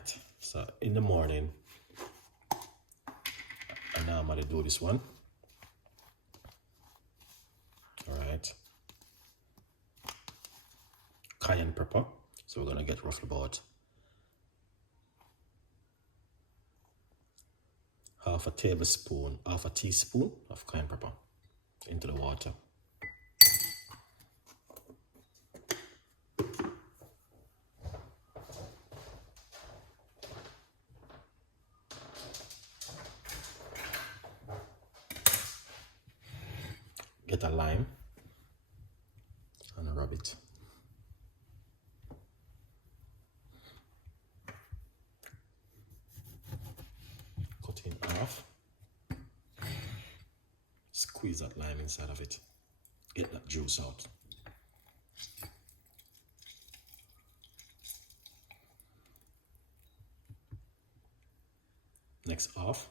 right, so in the morning, I normally do this one. All right. Cayenne pepper. So we're gonna get roughly about half a teaspoon of cayenne pepper into the water. Get a lime and rub it. Cut in half. Squeeze that lime inside of it. Get that juice out. Next half.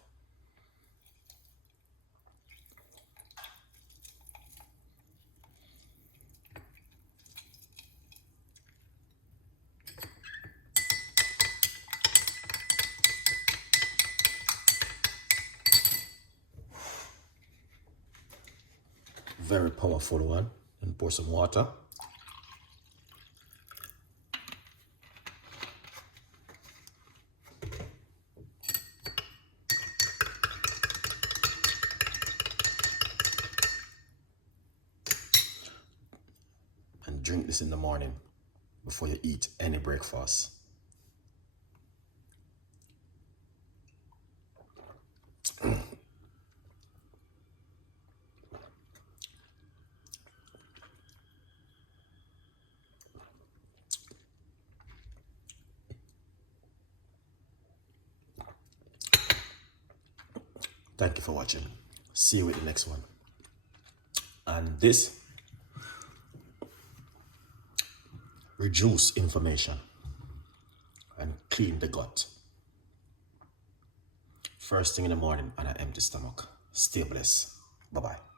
Very powerful one. And pour some water. And drink this in the morning before you eat any breakfast. Thank you for watching. See you with the next one. And this reduce inflammation and clean the gut. First thing in the morning on an empty stomach. Stay blessed. Bye-bye.